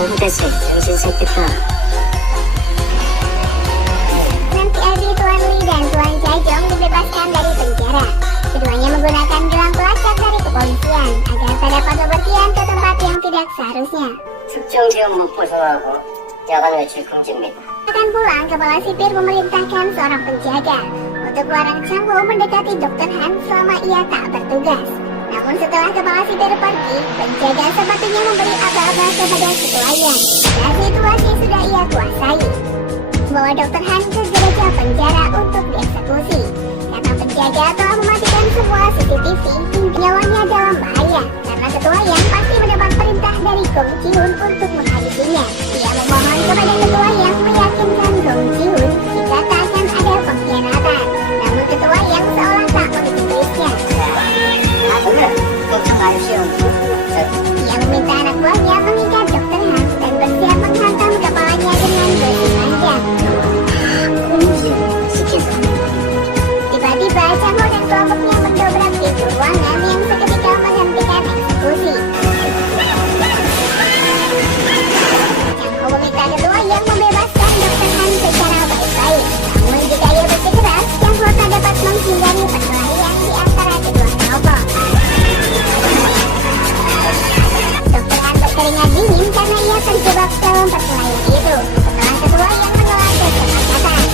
kamu kasih jangan sakit ha. Nanti Abi, Tuan Lee dan Tuan Jajong dibebaskan dari penjara. Keduanya menggunakan gelang pelacak dari kepolisian agar tak dapat bepergian ke tempat yang tidak seharusnya. 특정 지역만 포섭하고 야간 외출 금지입니다. Akan pulang, kepala sipir memerintahkan seorang penjaga untuk melarang Chang Ho mendekati Dr. Han selama ia tak bertugas. Namun setelah kepala sipir pergi, penjaga sepatutnya memberi aba-aba kepada ketua Yan. Dan situasi sudah ia kuasai. Membawa Dr. Han ke gereja penjara untuk dieksekusi. Karena penjaga telah mematikan semua CCTV hingga nyawanya dalam bahaya. Karena ketua Yan pasti mendapat perintah dari Gong Ji-hoon untuk menghabisinya. Ia memohon kepada ketua Yang meyakinkan Gong Ji-hoon jika tak akan ada pengkhianatan. Namun ketua Yang seolah tak mengikutisnya. Ia meminta anak buahnya mengikat Dr. Han dan bersiap menghantam kepalanya dengan besi panjang. Tiba-tiba Chang Ho dan kelompoknya mendobrak pintu ruangan yang seketika menghentikan eksekusi. Chang Ho meminta ketua Yang membebaskan Dr. Han secara baik-baik. Namun jika ia bersikeras, Chang Ho tak dapat menghindari perkelahian di antara kedua kelompok. Dr. Han berkeringat dingin karena ia terjebak dalam perkelahian itu. Setelah ketua Yang menolak kesepakatan.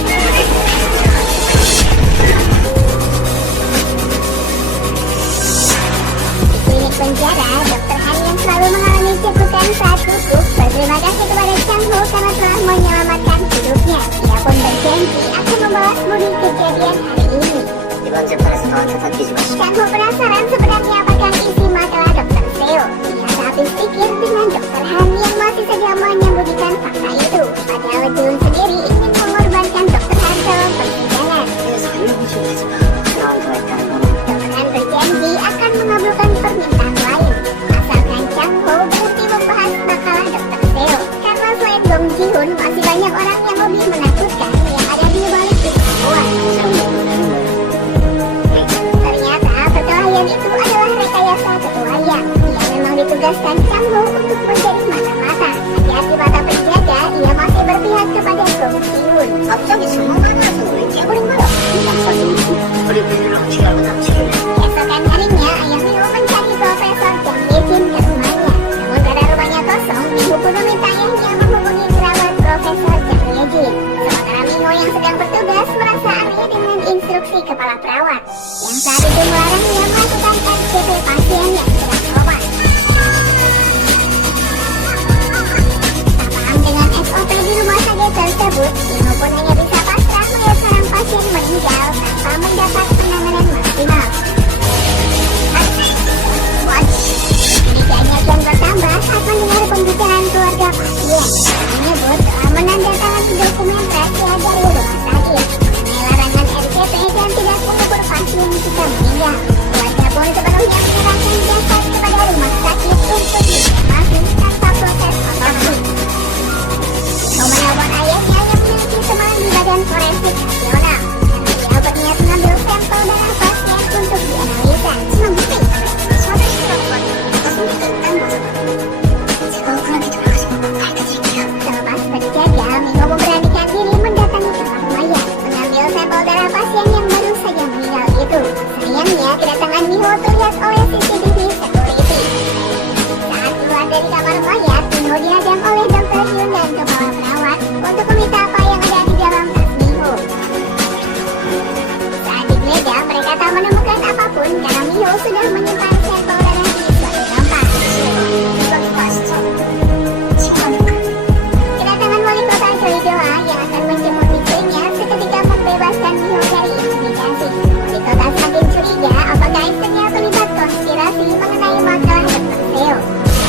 Di klinik penjara, Dr. Han yang selalu mengalami cekukan saat duduk berterima kasih kepada Chang Ho karena telah menyelamatkan hidupnya. Ia pun berjanji akan membalas budi kejadian hari ini. 이번 재판에서 너한테 닦이지 마시고. Chang Ho penasaran sebenarnya apakah isi makalah Dr. Seo. Ia tak habis pikir dengan Dr. Han yang masih saja menyembunyikan fakta itu. Padahal Jun sendiri ingin mengorbankan Dr. Han dalam persidangan. 그래서 알려주지 마. 나한테 했다는 거. Dr. Han berjanji akan mengabulkan permintaan lain asalkan Chang Ho berhenti membahas makalah Dr. Seo. Karena selain Gong Ji-hoon, masih banyak orang yang lebih menakutkan yang ada di balik itu semua. Ternyata perkelahian itu adalah rekayasa ketua Yang. Ia memang ditugaskan Chang Ho untuk menjadi mata-mata. Hati-hati mata penjaga, ia masih berpihak kepada Gong Ji-hoon. 갑자기 전화가 와서 왜 깨버린 거야? 박사님, 우리 비밀로 지하고 남치를. Keesokan harinya, Ayah Miho mencari Profesor Jang Ye-jin ke rumahnya. Namun karena rumahnya kosong, Miho pun meminta ayahnya menghubungi kerabat Profesor Jang Ye-jin. Sementara Miho yang sedang bertugas merasa aneh dengan instruksi kepala perawat yang saat itu melarangnya melakukan RCP pasien yang sedang koma. Tak paham dengan SOP di rumah sakit tersebut, Miho pun hanya bisa pasrah melihat seorang pasien meninggal tanpa mendapat penanganan maksimal. Kerjanya kian bertambah saat mendengar pembicaraan keluarga pasien. Menyebut telah menandatangani dokumen rahasia dari rumah sakit mengenai larangan RCP dan tidak mengubur pasien jika meninggal. Keluarga pun sepenuhnya menyerahkan jasad kepada rumah sakit untuk dikremasi tanpa proses otopsi. Miho menelpon ayahnya yang memiliki teman di Badan Forensik Nasional. Dia berniat mengambil sampel darah pasien untuk dianalisa. Selepas berjaga, Miho memberanikan diri mendatangi tempat mayat, mengambil sampel darah pasien yang baru saja meninggal itu. Sayangnya, kedatangan Miho terlihat oleh CCTV security. Saat keluar dari kamar mayat, Miho dihadang oleh Dr. Hyun dan kepala perawat untuk meminta apa yang ada di dalam tas Miho. Saat digeledah, mereka tak menemukan apapun karena Miho sudah menyimpan sampel darah di suatu tempat. Kedatangan wali kota Choi Do-ha yang akan menjemput istrinya seketika membebaskan Miho dari intimidasi. Wali kota semakin curiga apakah istrinya terlibat konspirasi mengenai makalah Dr. Seo.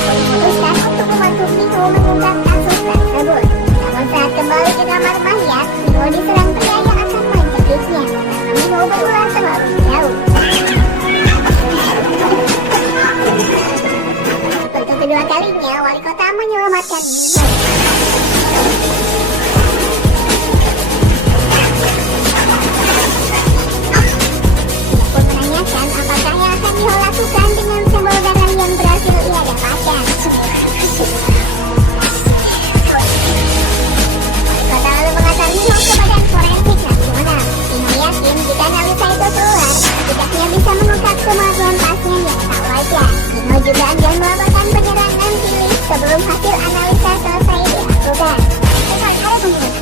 Ia memutuskan untuk membantu Miho mengungkap kasus tersebut. Namun saat kembali ke kamar mayat, Miho diserang pria yang akan mencekiknya karena Miho berulang terlalu jauh. Untuk kedua kalinya, wali kota menyelamatkan Miho. Ia pun menanyakan apakah yang akan Miho lakukan dengan simbol darah yang berhasil ia dapatkan. bisa mengungkap kematian pasien yang tak wajar. Nino juga enggan melaporkan penyerangan Philip sebelum hasil analisa selesai dilakukan.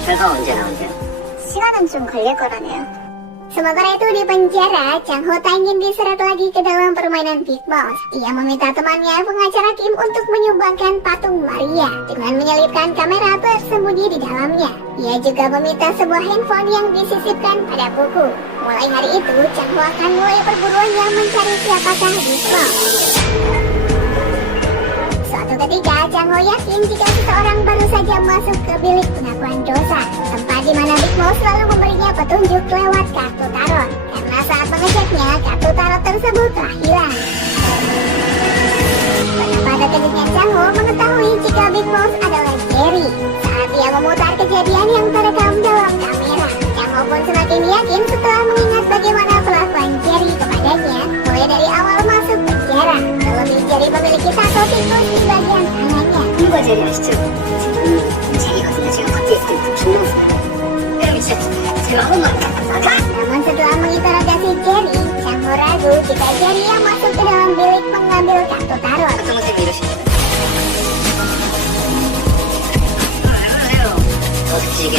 결과 언제 나온대요? 시간은 좀 걸릴 거라네요. Sementara itu di penjara, Chang Ho tak ingin diseret lagi ke dalam permainan Big Boss. Ia meminta temannya pengacara Kim untuk menyumbangkan patung Maria dengan menyelipkan kamera tersembunyi di dalamnya. Ia juga meminta sebuah handphone yang disisipkan pada buku. Mulai hari itu, Chang Ho akan mulai perburuannya mencari siapakah Big Boss. Suatu ketika, Chang Ho yakin jika seseorang baru saja masuk ke bilik pengakuan dosa, tempat di mana Big Boss selalu memberinya petunjuk lewat kartu tarot. Karena saat mengeceknya, kartu tarot tersebut telah hilang. Pada terkejutnya Chang Ho mengetahui jika Big Boss adalah Jerry. Saat ia memutar kejadian yang terekam dalam kamera, Chang Ho pun semakin yakin setelah mengingat bagaimana perlakuan Jerry kepadanya mulai dari awal masuk penjara. Terlebih Jerry memiliki tato tikus di bagian tangannya. 누가 제일 아시죠? 지금 제이거든요. 제가 겉에 있을 때부터 김명수. 여기 진짜 제가 한 번만 나가. Namun setelah menginterogasi Jerry, Chang Ho ragu jika Jerry yang masuk ke dalam bilik mengambil kartu tarot. 어떤 선생님이 이러시는 어떻게 지게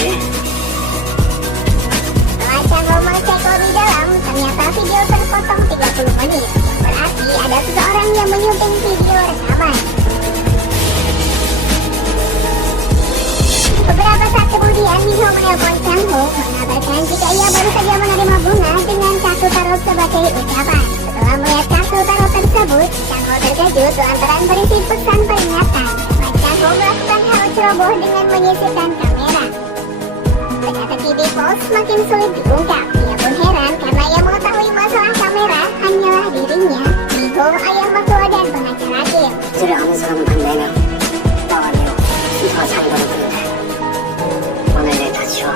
Setelah Chang Ho mengecek lebih dalam, ternyata video terpotong 30 menit. Berarti ada seseorang yang menyunting video rekaman. Beberapa saat kemudian, Minho menelpon Chang Ho mengabarkan jika ia baru saja menerima bunga dengan kartu tarot sebagai ucapan. Setelah melihat kartu tarot tersebut, Chang Ho terkejut lantaran berisi pesan peringatan. Chang Ho melakukan hal ceroboh dengan menyisipkan kamera. Teka-teki Big Boss semakin sulit diungkap. Ia pun heran karena ia mengetahui masalah kamera hanyalah dirinya, Minho, ayah mertua dan pengacara Kim. 저를 아는 사람은 다 내가 나와요. 순서가 잘 걸었는데 오늘 내다 치워.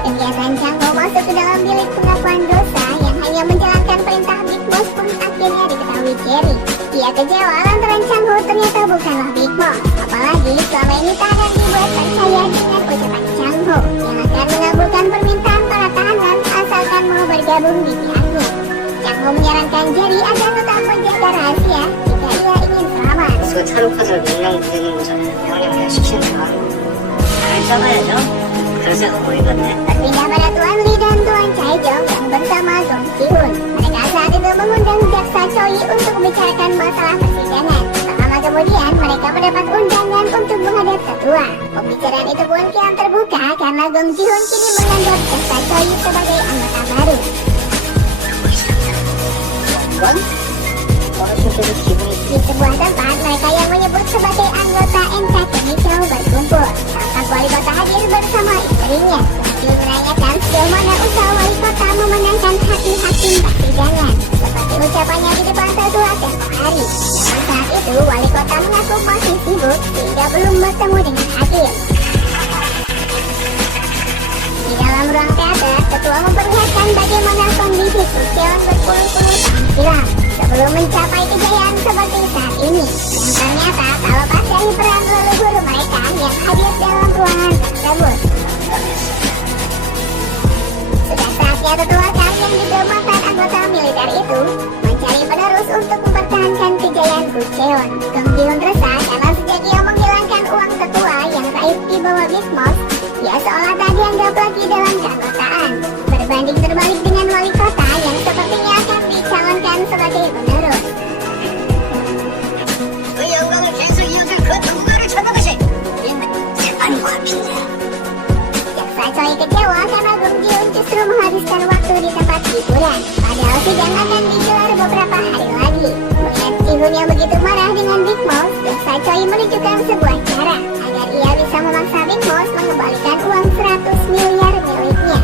Kegiatan Chang Ho masuk ke dalam bilik pengakuan dosa yang hanya menjalankan perintah Big Boss pun akhirnya diketahui Jerry. Ia kecewa lantaran Chang Ho ternyata bukanlah Big Boss. Apalagi selama ini tahanan dibuat percaya dengan ucapan Chang Ho yang akan mengabulkan permintaan para tahanan asalkan mau bergabung di pihaknya. Chang Ho menyarankan Jerry agar tetap menjaga rahasia jika ia ingin selamat. 수가 차록화살 명령 부리는 거잖아요. 명령을 시키는 거 바로 잘 잡아야죠. 그래서 보이겠네. Berpindah pada Tuan Lee dan Tuan Chai Jong yang bersama Gong Ji-hoon. Mereka saat itu mengundang Jaksa Choi untuk membicarakan masalah persidangan. Tak lama kemudian, mereka mendapat undangan untuk menghadap ketua. Pembicaraan itu pun kian terbuka karena Gong Ji-hoon kini menganggap Jaksa Choi sebagai anggota baru. 건? 어르신께서 기분이 Di sebuah tempat, mereka yang menyebut sebagai anggota MK Kemichau berkumpul. Sang wali kota hadir bersama istrinya. Dia menanyakan sejauh mana usaha wali kota memenangkan hati hakim persidangan. Seperti ucapannya di depan tertua tempo hari. Namun saat itu, wali kota mengaku masih sibuk sehingga belum bertemu dengan hakim. Di dalam ruang teater, ketua memperlihatkan bagaimana kondisi Kucheon berpuluh-puluh tahun silam sebelum mencapai kejayaan seperti saat ini. Yang ternyata tak lepas dari peran leluhur mereka yang hadir dalam ruangan tersebut. Sudah saatnya ketua Kang yang juga mantan anggota militer itu mencari penerus untuk mempertahankan kejayaan Kucheon. Gong Ji-hoon resah karena sejak ia menghilangkan uang ketua yang raib di bawah Big Boss, ia seolah tak dianggap lagi dalam keanggotaan. Berbanding terbalik dengan wali kota yang sepertinya akan dicalonkan sebagai penerus. 그 영광을 계속 이어줄 그 누구를 찾아보시. 재판과 빈대. Jaksa Choi kecewa karena Gong Ji-hoon justru menghabiskan waktu di tempat hiburan. Padahal sidang akan digelar beberapa hari lagi. Melihat Ji-hoon yang begitu marah dengan Big Boss, Jaksa Choi menunjukkan sebuah cara agar ia bisa memaksa Big Boss mengembalikan uang 100 miliar miliknya.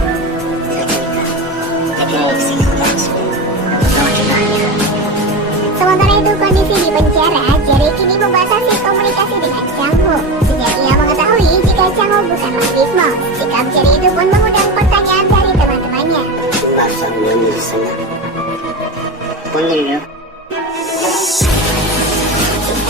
Sementara itu kondisi di penjara, Jerry kini membatasi komunikasi dengan Chang Ho. Sejak ia mengetahui jika Chang Ho bukanlah Big Boss, sikap Jerry itu pun mengundang pertanyaan dari teman-temannya. 말씀 몇 일 있었냐? 뭔 일이야?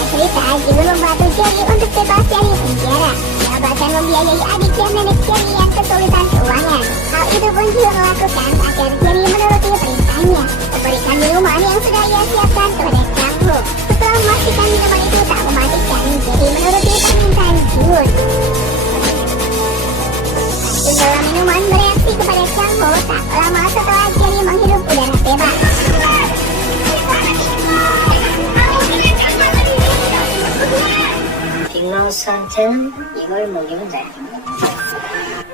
Cerita Ji-hoon membantu Jerry untuk bebas dari penjara. Dia bahkan membiayai adik dan nenek Jerry yang kesulitan keuangan. Hal itu pun Ji-hoon lakukan agar Jerry menuruti perintahnya, memberikan minuman yang sudah ia siapkan kepada Chang Ho. Setelah memastikan minuman itu tak mematikan, Jerry menuruti permintaan Ji-hoon. Dalam minuman bereaksi kepada Chang Ho tak lama setelah Jerry menghirup udara bebas. 빅마우스한테는 이걸 먹이면 돼.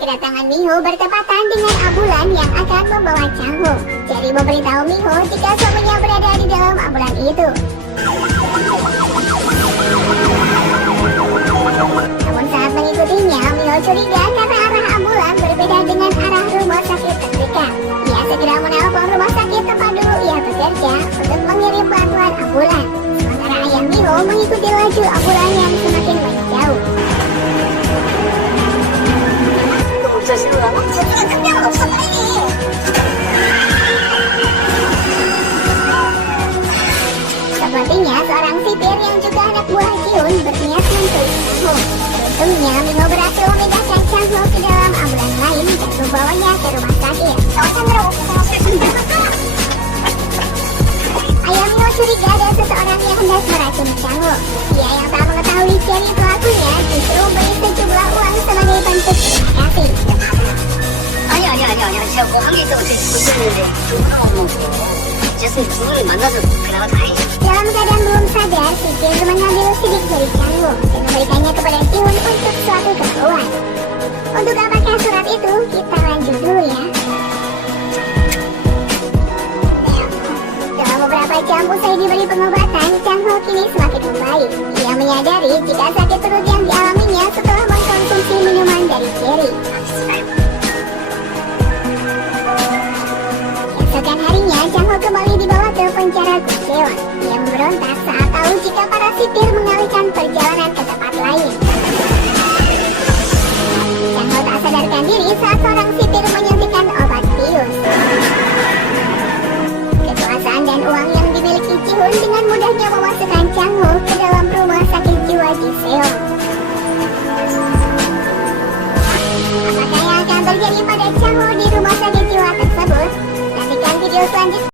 Kedatangan Miho bertepatan dengan ambulan yang akan membawa Chang Ho. Jerry memberitahu Miho jika suaminya berada di dalam ambulan itu. Namun saat mengikutinya, Miho curiga karena arah ambulan berbeda dengan arah rumah sakit terdekat. Ia segera menelpon rumah sakit tempat dulu ia bekerja untuk mengirim bantuan ambulan. Sementara ayah Miho mengikuti laju ambulan yang semakin menjauh. Sepertinya seorang sipir yang juga anak buah Ji-hoon berniat menculik Chang Ho. Beruntungnya Miho berhasil memindahkan Chang Ho ke dalam ambulan lain dan membawanya ke rumah sakit. Ayah Miho curiga ada seseorang yang hendak meracuni Chang Ho. Dia yang tak mengetahui Jerry pelakunya justru memberi sejumlah uang sebagai bentuk terima kasih. 아니야. 제가 뭐 한 게 있다고 제가 듣고 있었는데 그거는 제스님 두 분을 만나서 그나마 다행이죠. Dalam keadaan belum sadar, sipir mengambil sidik dari Chang Ho dan memberikannya kepada Ji-hoon untuk suatu keperluan. Untuk apakah surat itu? Kita lanjut dulu ya. Setelah beberapa jam usai diberi pengobatan, Chang Ho kini semakin membaik. Ia menyadari jika sakit perut yang dialaminya setelah mengkonsumsi minuman dari Jerry. Keesokan harinya, Chang Ho kembali dibawa ke penjara Gukjeon. Ia memberontak saat tahu jika para sipir mengalihkan perjalanan ke tempat lain. Chang Ho tak sadarkan diri saat seorang sipir menyuntikkan obat bius. Kekuasaan dan uang yang dimiliki Ji-hoon dengan mudahnya memasukkan Chang Ho ke dalam rumah sakit jiwa di Seoul. Apakah yang akan terjadi pada Chang Ho di rumah sakit jiwa tersebut? Nantikan video selanjutnya.